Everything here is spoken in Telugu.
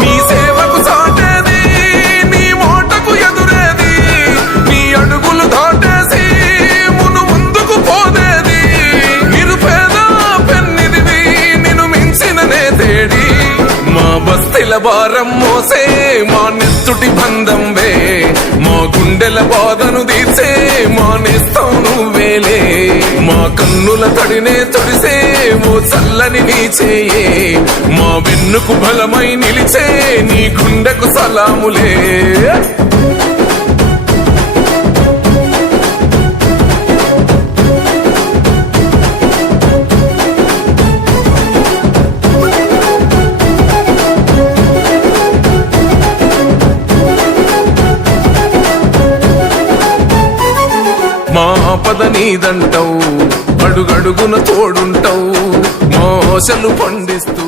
నీ సేవకు సాటేది, నీ మోటకు ఎదురేది, నీ అడుగులు దాటేసి మును ముందుకు పోదేది. నిరుపేద పెన్నిదివి నిన్ను మించిన నేతేడి. మా బస్తీల భారం మోసే మా నెత్తుటి బంధంవే, మా గుండెల బాధను తీర్చే మా నేస్తం నువ్వేలే. మా కన్నుల తడినే తొడిసే ఓ చల్లని నీ చేయే, మా వెన్నుకు బలమై నిలిచే నీ గుండెకు సలాములే. మా ఆపద నీదంటావు, అడుగడుగున తోడుంటావు, మా ఆశలు పండిస్తూ